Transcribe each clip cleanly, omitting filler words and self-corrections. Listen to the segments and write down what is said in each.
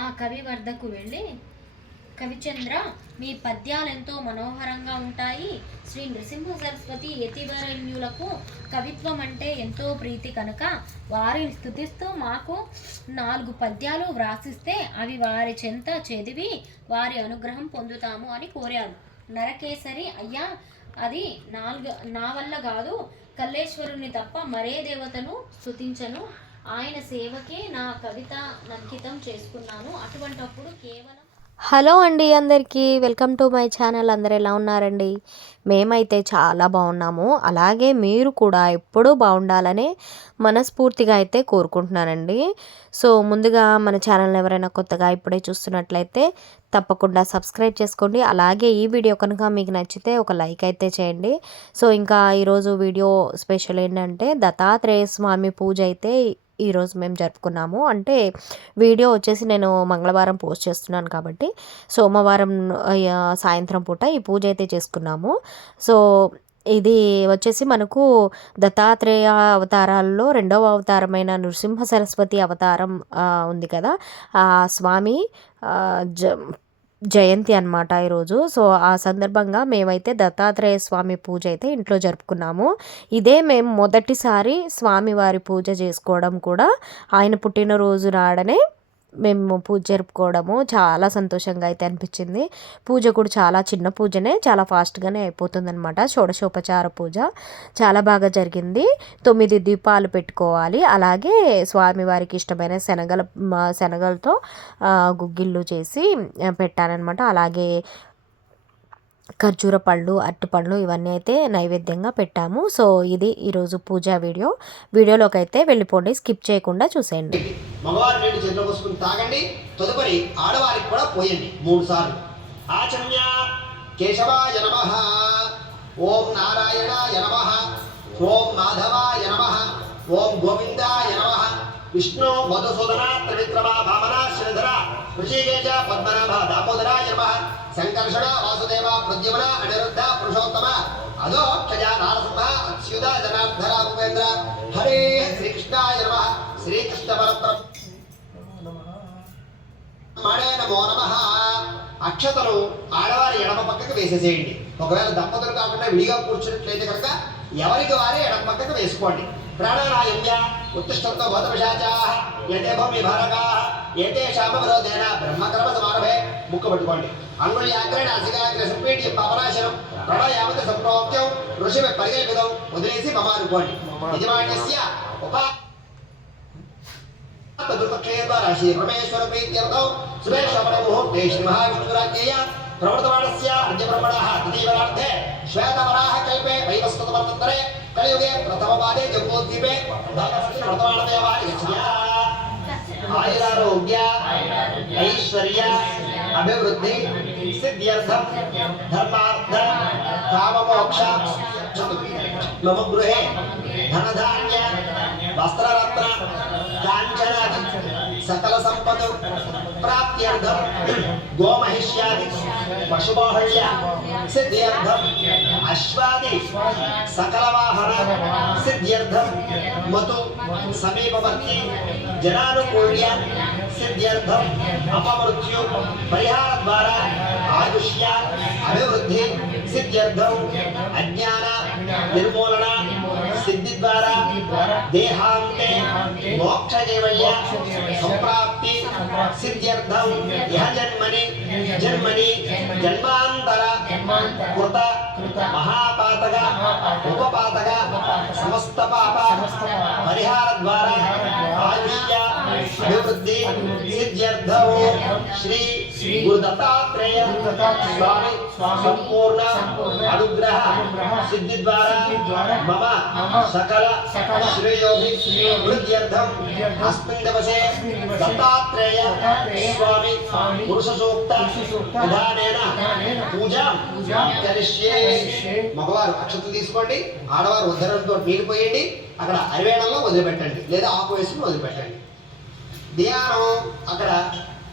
ఆ కవి వద్దకు వెళ్ళి, కవిచంద్ర, మీ పద్యాలెంతో మనోహరంగా ఉంటాయి. శ్రీ నృసింహ సరస్వతి యతివరేణ్యులకు కవిత్వం అంటే ఎంతో ప్రీతి కనుక వారిని స్తుతిస్తూ మాకు 4 పద్యాలు వ్రాసిస్తే అవి వారి చెంత చదివి వారి అనుగ్రహం పొందుతాము అని కోరారు. నరకేసరి, అయ్యా, అది నా వల్ల కాదు. కల్లేశ్వరుని తప్ప మరే దేవతను స్తుతించను. ఆయన సేవకే నా కవిత అంకితం చేసుకున్నాను. అటువంటప్పుడు కేవలం. హలో అండి, అందరికీ వెల్కమ్ టు మై ఛానల్. అందరు ఎలా ఉన్నారండి? మేమైతే చాలా బాగున్నాము. అలాగే మీరు కూడా ఎప్పుడూ బాగుండాలని మనస్ఫూర్తిగా అయితే కోరుకుంటున్నానండి. సో ముందుగా మన ఛానల్ని ఎవరైనా కొత్తగా ఇప్పుడే చూస్తున్నట్లయితే తప్పకుండా సబ్స్క్రైబ్ చేసుకోండి. అలాగే ఈ వీడియో కనుక మీకు నచ్చితే ఒక లైక్ అయితే చేయండి. సో ఇంకా ఈరోజు వీడియో స్పెషల్ ఏంటంటే దత్తాత్రేయ స్వామి పూజ అయితే ఈరోజు మేము జరుపుకున్నాము. అంటే వీడియో వచ్చేసి నేను మంగళవారం పోస్ట్ చేస్తున్నాను కాబట్టి సోమవారం సాయంత్రం పూట ఈ పూజ అయితే చేసుకున్నాము. సో ఇది వచ్చేసి మనకు దత్తాత్రేయ అవతారాల్లో 2వ అవతారమైన నృసింహ సరస్వతి అవతారం ఉంది కదా, ఆ స్వామి జయంతి అనమాట ఈరోజు. సో ఆ సందర్భంగా మేమైతే దత్తాత్రేయ స్వామి పూజ అయితే ఇంట్లో జరుపుకున్నాము. ఇదే మేము మొదటిసారి స్వామివారి పూజ చేసుకోవడం కూడా ఆయన పుట్టినరోజు నాడనే మేము పూజ జరుపుకోవడము చాలా సంతోషంగా అయితే అనిపించింది. పూజ కూడా చాలా చిన్న పూజనే, చాలా ఫాస్ట్గానే అయిపోతుంది అనమాట. షోడశోపచార పూజ చాలా బాగా జరిగింది. 9 దీపాలు పెట్టుకోవాలి. అలాగే స్వామివారికి ఇష్టమైన శనగలతో గుగ్గిళ్ళు చేసి పెట్టానమాట. అలాగే ఖర్జూర పళ్ళు, అరటిపళ్ళు ఇవన్నీ అయితే నైవేద్యంగా పెట్టాము. సో ఇది ఈరోజు పూజా వీడియోలోకి అయితే వెళ్ళిపోండి, స్కిప్ చేయకుండా చూసేయండి. మగవారు నీళ్ళు చేతిలో పోసుకుని తాగండి. తదుపరి ఆడవారికి కూడా పోయండి 3 సార్లు. ఆచమ్య కేశవాయ నమః, ఓం నారాయణాయ నమః, ఓం మాధవాయ నమః, ఓం గోవిందాయ నమః. విష్ణు మధుసూదన త్రివిక్రమ వామన శ్రీధర ఋషికేశ పద్మనాభ దామోదరాయ నమః. సంకర్షణ వాసుదేవ ప్రద్యుమ్న అనిరుద్ధ పురుషోత్తమ అధోక్షజ నారసింహ అచ్యుత జనార్దన ఉపేంద్ర. హరే శ్రీకృష్ణాయ నమః. శ్రీకృష్ణ పరబ్రహ్మణే నమో నమః. అక్షతలు ఆడవారి ఎడమ పక్కకు వేసేసేయండి. ఒకవేళ దంపతులు కాకుండా విడిగా కూర్చున్నట్లయితే కనుక ఎవరికి వారే ఎడమ పక్కకు వేసుకోండి. ప్రాణాయామ్య ఉత్తిష్టంతో భూతపిశాచాః యతేభం విభారకాః ఏతేషామ విరోధేన బ్రహ్మకర్మ సమారభే. ముక్కు పట్టుకోండి. అంగుళ్యాగ్రే నాసికాగ్రే సంపీఠ్య పవనాశనం ప్రణయామతి సంప్రోక్త్యం ఋషివి పరికల్పితం. వదిలేసి మమ అనుకోండి. యజమాన్యస్య ఉపా తదుపక్షేద్వారాశి పరమేశ్వర ప్రీత్యర్థం శుభేశ్వర ముహూర్తే శ్రీ మహావిష్ణురాజ్ఞేయ ప్రవర్తమానస్య అర్జబ్రహ్మణః తదీవనార్థే శ్వేతవరాహ కల్పే వైవస్వతమనంతరే కలియుగే ప్రథమపాదే జంబోద్వీపే వర్తమానదేవాయ ఆయురారోగ్య ఐశ్వర్య అభివృద్ధి సిద్ధ్యర్థం ధర్మార్థ కామమోక్ష మమ గృహే ధనధాన్య వస్త్రరత్న కాంచనాది సకల సంపద ప్రాప్త్యర్థం గోమహిష్యాది పశుబాహుళ్య సిద్ధ్యర్థం అశ్వాది సకల వాహన సిద్ధ్యర్థం మతు సమీపవర్తి జనానుకూల్య సిద్ధ్యర్థం అపమృత్యు పరిహార ద్వారా ఆయుష్య అభివృద్ధి సిద్ధ్యర్థం అజ్ఞాన నిర్మూలన సిద్ధి ద్వారా దేహాంతే మోక్ష కైవల్య సంప్రాప్తి సిద్ధ్యర్థం ఇహ జన్మని జన్మాంతర కృత మహాపాతక ఉపపాతక సమస్త పాప పరిహార ద్వారా ఆయుష్య అభివృద్ధి సిద్ధ్యర్థం శ్రీ గురు దత్తాత్రేయ స్వామి సంపూర్ణ అనుగ్రహ సిద్ధి ద్వారా మమ సకల శ్రేయోభివృద్ధ్యర్థం అస్మిన్ దివసే దత్తాత్రేయ స్వామి పురుష సూక్త విధానేన పూజాం కరిష్యే. మగవారు అక్షతలు తీసుకోండి, ఆడవారు ఉద్ధరణతో నీళ్ళు పోయండి. అక్కడ అరివేణంలో వదిలిపెట్టండి లేదా ఆకు వేసుకుని వదిలిపెట్టండి. ధ్యానం అక్కడ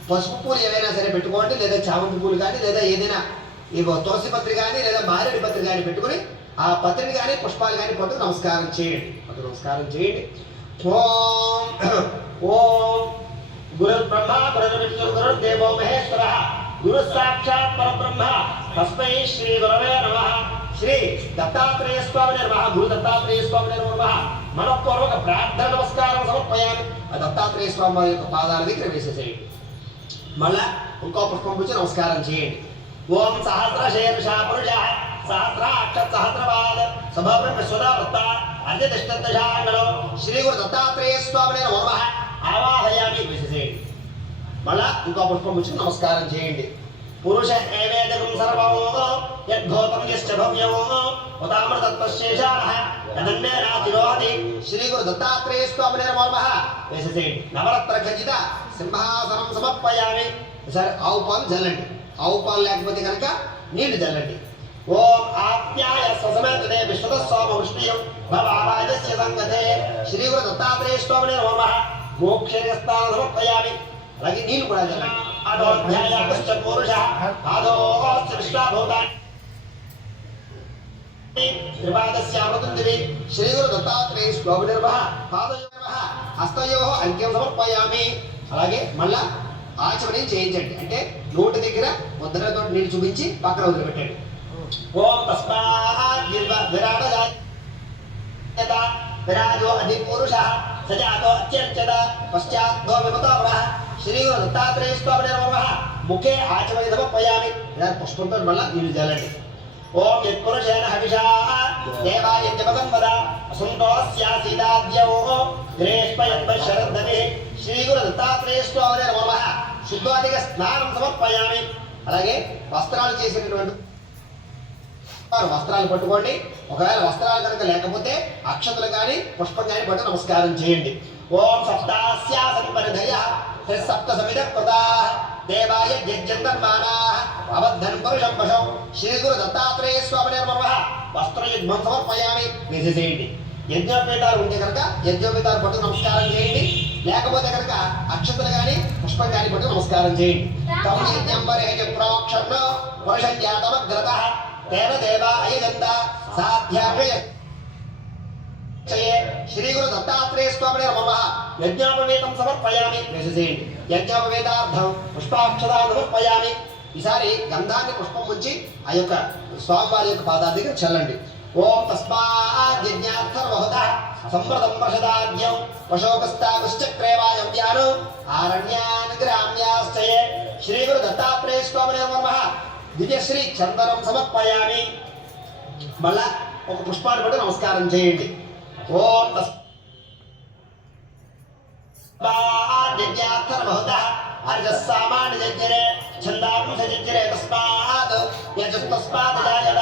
పసుపు పూలు ఏవైనా సరే పెట్టుకోండి, లేదా చామంతి పూలు కానీ లేదా ఏదైనా తులసి పత్రి కానీ లేదా మారేడు పత్రి కానీ పెట్టుకుని ఆ పత్రిని కానీ పుష్పాలు కానీ పట్టుకు నమస్కారం చేయండి. ఓం ఓం గురు బ్రహ్మ ब्रह्मा गुरुर्विष्णुः गुरुर्देवो महेश्वरः गुरुः साक्षात् परब्रह्म तस्मै श्री गुरवे नमः श्री दत्तात्रेय स्वामिने नमः गुरु दत्तात्रेय स्वामिने नमः मनःपूर्वक प्रार्थना नमस्कारं समर्पयामि दत्तात्रेय स्वामी యొక్క పాదాల దగ్గర వేసేసేయండి మళ్ళా ఇంకో పుష్పం పూచి నమస్కారం చేయండి ఓం సహస్రశీర్ష పురుషః సహస్రాక్ష సహస్రపాద సభాబ్రహ్మ విశ్వదా వృత్త అర్ధతిష్టదశాంగలో శ్రీ గురు దత్తాత్రేయ స్వామినే నమః ఆవాహయామి వేసేసేయండి మళ్ళా ఇంకో పుష్పం పూచి నమస్కారం చేయండి పురుష ఏవేదకం సర్వం యద్భూతం యశ్చ భవ్యం ఉదామృతత్వశేషాః యదన్నేనాతిరోహతి శ్రీ గురు దత్తాత్రేయ స్వామినే నమః వేసేసేయండి నవరత్న ఖచ్చిత సింహాసనం సమర్పయామి సరే ఆవు పాలు జల్లండి ఆవు పాలు లేకపోతే కనుక నీళ్లు జల్లండి ఓం ఆప్యాయ స్వసమేతదే విశ్వత సోమ వృష్ణియం భవారాజస్య సంగతే శ్రీ గురు దత్తాత్రేయ స్వామినే నమః మోక్షస్థానం సమర్పయామి అలాగే నీళ్లు కూడా జల్లండి అదోధ్యాయాశ్చ పురుషః అదోశ్చ విశ్వభూతాని త్రిపాదస్యామృతందివి శ్రీ గురు దత్తాత్రేయ స్వామినే నమః పాదయోః నమః హస్తయోః అర్ఘ్యం సమర్పయామి అలాగే మళ్ళా ఆచమనం చేయించండి అంటే నోటి దగ్గర ముద్రతో నీళ్ళు చూపించి పక్కన వదిలిపెట్టండి ఓం తస్మాత్ విరాజో అధిపురుషః సజాతో అత్యర్చత పశ్చాత్తో విమతో వరః శ్రీ గురు దత్తాత్రేయ స్వామినే నమః ముఖే ఆచమనం సమర్పయామి ఇలా పుష్పంతో మళ్ళా నీళ్ళు జల్లండి ఓం యత్పురుషేణ హవిషా దేవాయ జపదం వద అసంతోస్యాసీదాద్యో గ్రేష్మయద్భ శరద్ధి శ్రీ గురు దత్తాత్రేయ స్వామినే నమః శుద్ధాధిక స్నానం సమర్పయామి అలాగే వస్త్రాలు చేసినటువంటి వస్త్రాలు పట్టుకోండి ఒకవేళ వస్త్రాలు కనుక లేకపోతే అక్షతలు కానీ పుష్పం కానీ పట్టు నమస్కారం చేయండి ఓం సప్తాస్యాసంపరిధయ సప్త సమిత కృతాః దేవాయ యజ్జంతన్మానాః అవద్ధన్ పురుషం వశం శ్రీ గురు దత్తాత్రేయ స్వామినే నమః వస్త్రయుగ్మం సమర్పయామి వేసేసేయండి యజ్ఞోపేతాలు ఉంటే కనుక యజ్ఞోపేతాలు పట్టు నమస్కారం చేయండి లేకపోతే కనుక అక్షతలు కానీ పుష్పం కానీ పట్టు నమస్కారం చేయండి తౌర్యజ్ఞంబరేజ ప్రోక్షణ పురుషం జాతమగ్రతః తేన దేవా అయజంత సాధ్యాభయ శ్రీ గురు దత్తాత్రేయ స్వామినే నమః యజ్ఞోపవేతం సమర్పయామి వేసేసేయండి యజ్ఞోపవేతార్థం పుష్పాక్షతాన్ని సమర్పయామి ఈసారి గంధాన్ని పుష్పం ఉంచి ఆ యొక్క స్వామివారి యొక్క పాదాల దగ్గర చల్లండి ఓం తస్మాత్ యజ్ఞార్థర్వహుతః సంప్రదం ప్రషదాద్యం వశోకస్తాగుశ్చక్రేవాయవ్యాను ఆరణ్యాన్ గ్రామ్యాశ్చయే శ్రీ గురు దత్తాత్రేయ స్వామినే నమః దివ్యశ్రీ చందనం సమర్పయామి మళ్ళా ఒక పుష్పాన్ని బట్టి నమస్కారం చేయండి ఓం తస్మాత్ అర్జస్సామాన్యజజ్ఞరే ఛందాంసజజ్ఞరే తస్మాత్ యజస్తస్మాత్ జాయత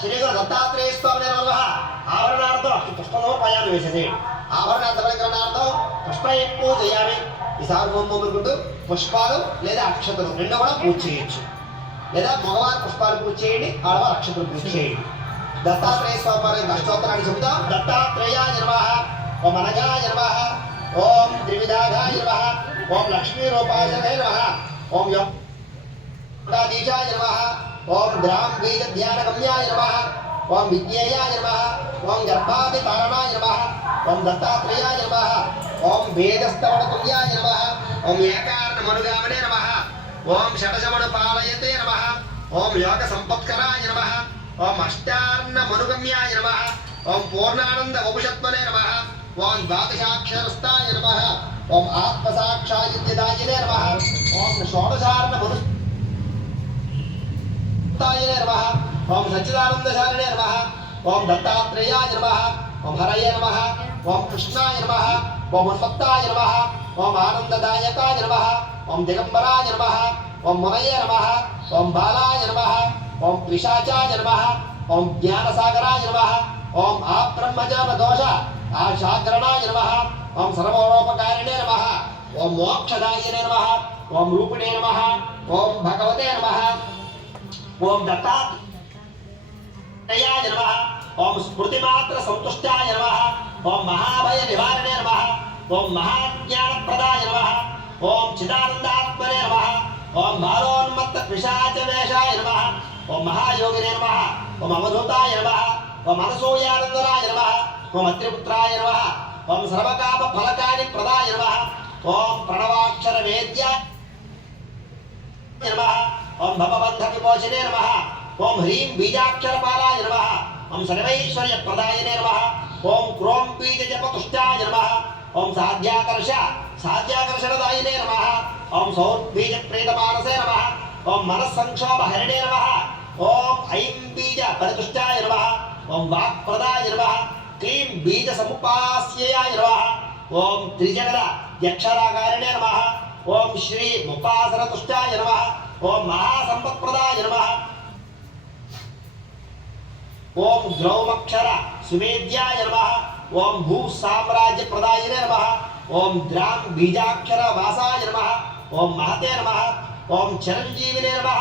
శ్రీ గురు దత్తాత్రేయ స్వామినే నమః ఆభరణార్థం పుష్పం సమర్పయామి వేసేసేయండి ఆభరణార్థ పరిగ్రహణార్థం పుష్పై పూజయామి ఈ సార్వభౌమనుకుంటూ పుష్పాలు లేదా అక్షతలు రెండు కూడా పూజ చేయొచ్చు లేదా మగవారి పుష్పాలు పూజ చేయండి ఆడవారి అక్షతలు పూజ చేయండి దత్తాత్రేయ స్వామి వారి అష్టోత్తరాన్ని చెబుతాం దత్తాత్రేయాయ నమః ఓం అనగాయ నమః ఓం త్రివిధాఘాయ నమః ఓం లక్ష్మీ రూపాయ నమః ఓం యోగాదీశాయ నమః ఓం గ్రామ్ బీజ ధ్యాన గమ్యాయ నమః ఓం విజ్ఞేయాయ నమః ఓం గర్భాది కారణాయ నమః ఓం దత్తాత్రేయాయ నమః ఓం వేదస్తవణ తుల్యాయ నమః ఓం ఏకార్ణ మనుగామనే నమః ఓం షడశమణ పాలయతే నమః ఓం యోగ సంపత్కరాయ నమః ఓం అష్టార్ణ మనుగమ్యాయ నమః ఓం పూర్ణానంద వపుషత్వనే నమః ఓం ద్వాదశాక్షరస్థాయ నమః ఓం ఆత్మసాక్షాయుధ్యదాయనే నమః ఓం షోడశార్ణ మనుస్తాయనే నమః ఓం సచ్చిదానందశాలినే నమః ఓం దత్తాత్రేయాయ నమః ఓం హరయే నమః ఓం కృష్ణాయ నమః ఓం ఉన్మత్తాయ నమః ఓం ఆనందదాయకాయ నమః ఓం దిగంబరాయ నమః ఓం మునయే నమః ఓం బాలాయ నమః ఓం త్రిశాచాయ నమః ఓం జ్ఞానసాగరాయ నమః ఓం ఆబ్రహ్మజాన దోష ఆశాగ్రణాయ నమః ఓం సర్వోపకారిణే నమః ఓం మోక్షదాయినే నమః ఓం రూపిణే నమః ఓం భగవతే నమః ఓం దత్తాత్రేయాయ నమః ఓం స్మృతిమాత్ర సంతుష్టాయ నమః ఓం మహాభయ నివారణే నమః ఓం మహాజ్ఞానప్రదాయ నమః ఓం చిదానందాత్మనే నమః ఓం బాలోన్మత్త పిశాచవేషాయ నమః ఓం మహాయోగినే నమః ఓం అవధూతాయ నమః ఓం అనసూయానందనాయ నమః ఓం అత్రిపుత్రాయ నమః ఓం సర్వకామ ఫలకాని ప్రదాయ నమః ఓం ప్రణవాక్షర వేద్య नमः ओम भवबंध विमोचने नमः ओम ह्रीं बीजाक्षरपालाय नमः ओम सर्वैश्वर्यप्रदायिने नमः ओम क्रों बीजजपतुष्टाय नमः ओम साध्याकर्षणदायिने नमः ओम सौर्बीजप्रीतमानसे नमः ओम मनस्संक्षोभहरिणे नमः ओम ऐं बीजपरितुष्टाय नमः ओम वाक्प्रदाय नमः क्लीं बीजसमुपास्याय नमः ओम त्रिजगद यक्षराकारिणे नमः ओम श्री मुपासनतुष्टाय नमः ओम महासंपत्प्रदाय नमः ओम द्रौमक्षर सुमेध्याय नमः ओम भूसाम्राज्यप्रदायिने नमः ओम द्रां बीजाक्षर वासाय नमः ओम महते नमः ओम चिरंजीविने नमः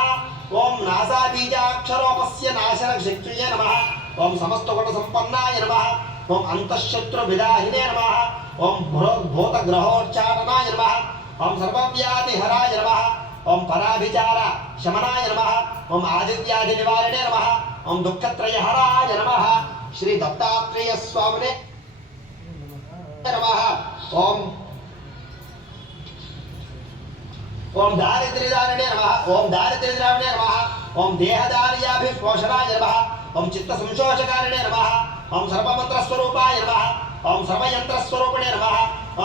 ओम नासा बीजाक्षरोपस्य नाशन शक्तिये नमः ओम समस्तगुण संपन्नाय नमः ओम अंतःशत्रु विदाहिने नमः ओम भूत ग्रहोच्चाटनाय नमः ओम सर्वव्याधिहराय नमः ओम पराभिचार शमनाय नमः ओम आदिव्याधि निवारणे नमः ओम दुःखत्रयहराय नमः श्री दत्तात्रेय स्वामिने नमः ओम ओम दारिद्र्यदारिणे नमः ओम दारिद्र्यदारिणे नमः ओम देहदार्याभिपोषणाय नमः ओम चित्तसंशोषकारिणे नमः ओम सर्वमन्त्रस्वरूपाय नमः ओम सर्वयन्त्रस्वरूपिणे नमः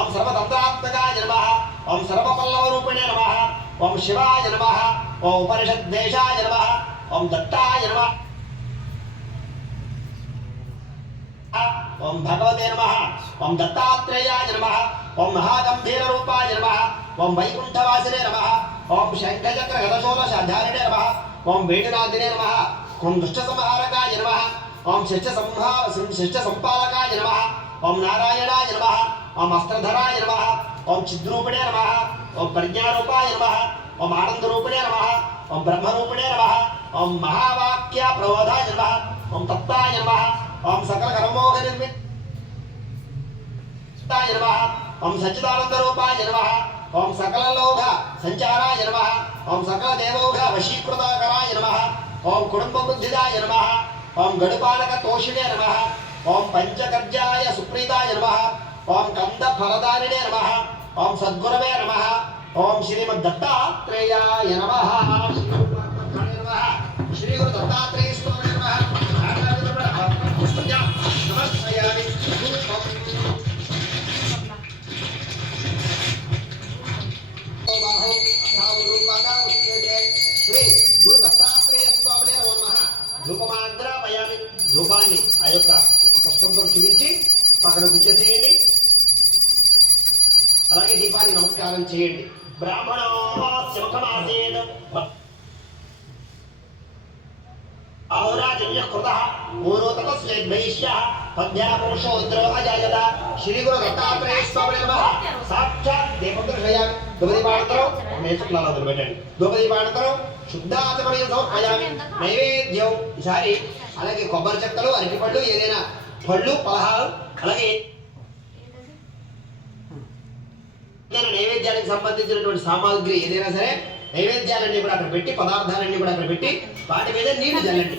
ओम सर्वतन्त्रात्मकाय नमः ओम सर्वपल्लवरूपिणे नमः ओम शिवाय नमः ओम उपनिषद्देशाय नमः ओम दत्ताय नमः ओम भगवते नमः ओम दत्तात्रेयाय नमः ओम महागंभीररूपाय नमः ओम वैकुंठवासिने नमः ओम शंखचक्रगदशूलशाधारिणे नमः ओम वेणुनादिने नमः ओम दुष्टसंहारकाय नमः ओम शिष्टसंपालकाय नमः ओम नारायणाय नमः ओम अस्त्रधराय नमः ओम चिद्रूपिणे नमः ओम प्रज्ञारूपाय नमः ओम आनंदरूपिणे नमः ओम ब्रह्मरूपिणे नमः ओम महावाक्य प्रबोधाय नमः ओम तत्ताय नमः ओम सकल कर्मोह निर्मिताय नमः ओम सच्चिदानंदरूपाय नमः ओम सकल लोक संचाराय नमः ओम सकल देवोघ वशीकृताकराय नमः ओम कुटुंबबुद्धिदाय नमः ओम गडुपालक तोषिणे नमः ओम पंचकर्जाय सुप्रीताय नमः ओम कंद फलदारिणे नमः ओम सद्गुरवे नमः ओम श्रीमद्दत्तात्रेयाय नमः श्री गुरु दत्तात्रेय स्वामी नमः नमस्कारयामि श्री गुरु दत्तात्रेय स्वामी नमः ధూపమాగ్రామయామి ధూపాన్ని ఆ యొక్క పుష్పంతో చూపించి పక్కన గుచ్చేసేయండి అలాగే దీపానికి నమస్కారం చేయండి బ్రాహ్మణో శముఖమాసేద్ అహోరాజన్య కృతః పూర్వతపస్య వైశ్యః పద్యాపురుషో రుద్రో అజాయత శ్రీ గురు దత్తాత్రేయ స్వామి నమః సాక్షాత్ దీపంతో చేయాలి ధూపదీపానంతరం మేచుకులాలు అందులో పెట్టండి ధూపదీపానంతరం శుద్ధాచమనీయం సమర్పయామి నైవేద్యం ఈసారి అలాగే కొబ్బరి చెక్కలు అరటిపళ్ళు ఏదైనా పళ్ళు పలహారం అలాగే ఏదైనా నైవేద్యానికి సంబంధించినటువంటి సామాగ్రి ఏదైనా సరే నైవేద్యాలన్నీ కూడా అక్కడ పెట్టి పదార్థాలన్నీ కూడా అక్కడ పెట్టి వాటి మీద నీళ్లు చల్లండి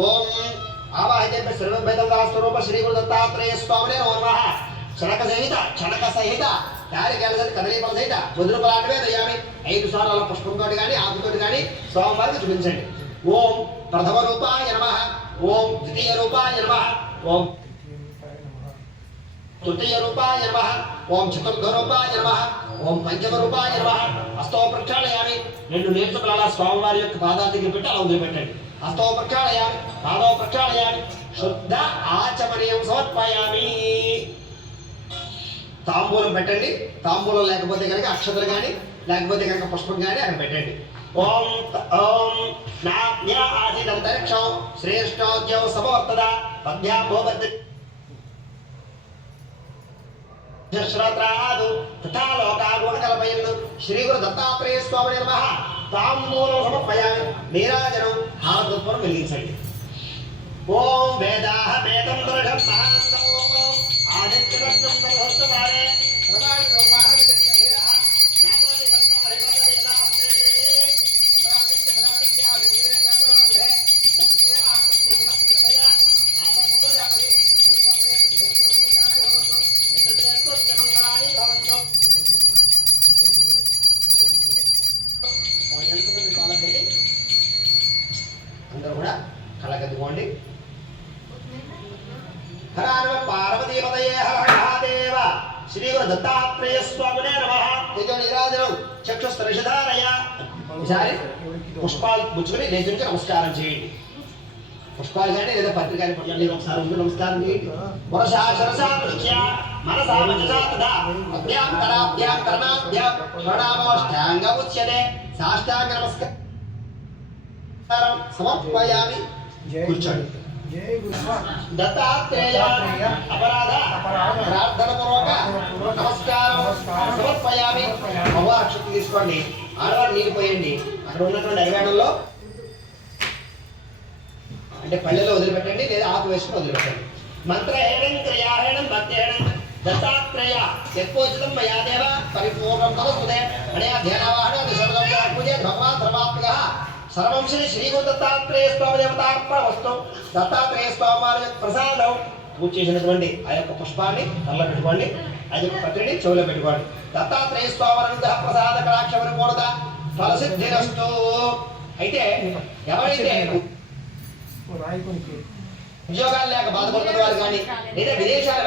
ओम आवाहिते सर्वभेदस्वरूप श्री गुरु दत्तात्रेय स्वामिने नमः క్షణక సహిత యారికేళ్ళ కదలీపల సహిత వదులు పలాంటివే దయ్యామి 5 సార్లు అలా పుష్పంతో కానీ ఆకుతోటి కానీ స్వామివారికి చూపించండి. ఓం ప్రథమ రూపాయ నమః, ఓం ద్వితీయ రూపాయ నమః, ఓం తృతీయ రూపాయ నమః, ఓం చతుర్థ రూపాయ నమః, ఓం పంచమ రూపాయ నమః. హస్తో ప్రక్షాళయామి. 2 నేర్చుకులు అలా స్వామివారి యొక్క పాదాల దగ్గర పెట్టి అలా వదిలిపెట్టండి. హస్తో ప్రక్షాళయామి, పాదో ప్రక్షాళయామి, శుద్ధ ఆచమనీయం సమర్పయామి. తాంబూలం పెట్టండి. తాంబూలం లేకపోతే కనుక అక్షతలు కానీ లేకపోతే కనుక పుష్పం కానీ అక్కడ పెట్టండి. ఓం ఓం నాజ్ఞా ఆదిదంతరిక్షం శ్రేష్ఠోద్యవ సమవర్తద పద్యాభోవత్ శ్రోత్రాదు తథా లోకాగుణకల్పయన్ శ్రీ గురు దత్తాత్రేయ స్వామి నమః. తాంబూలం సమర్పయామి. నీరాజనం హారతత్వం వెలిగించండి. ఓం వేదాహ వేదం దృఢం మహాంతం ఆదిత్యవర్షం సర్వోత్తమానే ప్రమాణ రూపాః విద్యధీరః నామాని సత్తారివద యదాస్తే అపరాధించ పరాధించ విద్యే జగరోధే దక్షిణ ఆకృతి హృదయ ఆపత్తులపరి అంతమే దుర్మంగళాని భవంతు నిత్యత్రేష్ఠ మంగళాని భవంతు. ఓంయంతపతి కాలబెల్లి అందరూ కూడా కలగదుకోండి. హర పార్వతీపతయే హర మహాదేవ శ్రీ గురు దత్తాత్రేయ స్వామినే నమః. తేజో నీరాజనం చక్షుస్పర్శధారయ. ఈసారి పుష్పాలు పుచ్చుకొని లేచి నమస్కారం చేయండి. పుష్పాలు కానీ లేదా పత్రికలు పట్టుకొని ఒకసారి ముందు నమస్కారం చేయండి. వరసా శరసా దృష్ట్యా మనసా వచసా తథా అభ్యాం కరాభ్యాం కర్ణాభ్యాం ప్రణామోష్టాంగ ఉచ్యతే. సాష్టాంగ నమస్కారం సమర్పయామి. కూర్చోండి. దత్తాత్రేయ అపరాధ ప్రార్థన పూర్వక నమస్కారం సమర్పయామి. మగవారు అక్షతలు తీసుకోండి, ఆడవారు నీళ్ళు పోయండి. అక్కడ ఉన్నటువంటి అరివేణంలో అంటే పళ్ళెలో వదిలిపెట్టండి లేదా ఆకు వేసుకుని వదిలిపెట్టండి. మంత్రహేణం క్రియాహేణం భక్తేహేణం దత్తాత్రేయ యత్పోజితం మయాదేవ పరిపూర్ణం తదస్తుతే అనయా ధ్యానవాహన దిశోదం పూజే భగవాన్ ధర్మాత్మకః సర్వం శ్రీ గురు దత్తాత్రేయ స్వామి దేవతార్పణ వస్తు. దత్తాత్రేయ స్వామి వారి యొక్క ప్రసాదం పూజ చేసినటువంటి ఆ యొక్క పుష్పాన్ని కళ్ళ పెట్టుకోండి. అది పత్రిని చెవులో పెట్టుకోండి. దత్తాత్రేయ స్వామి అనుగ్రహ ప్రసాద కటాక్ష పరిపూర్ణత ఫలసిద్ధిరస్తు. అయితే ఎవరైతే ఉద్యోగాలు లేక బాధపడుతున్న వారు కానీ లేదా విదేశాల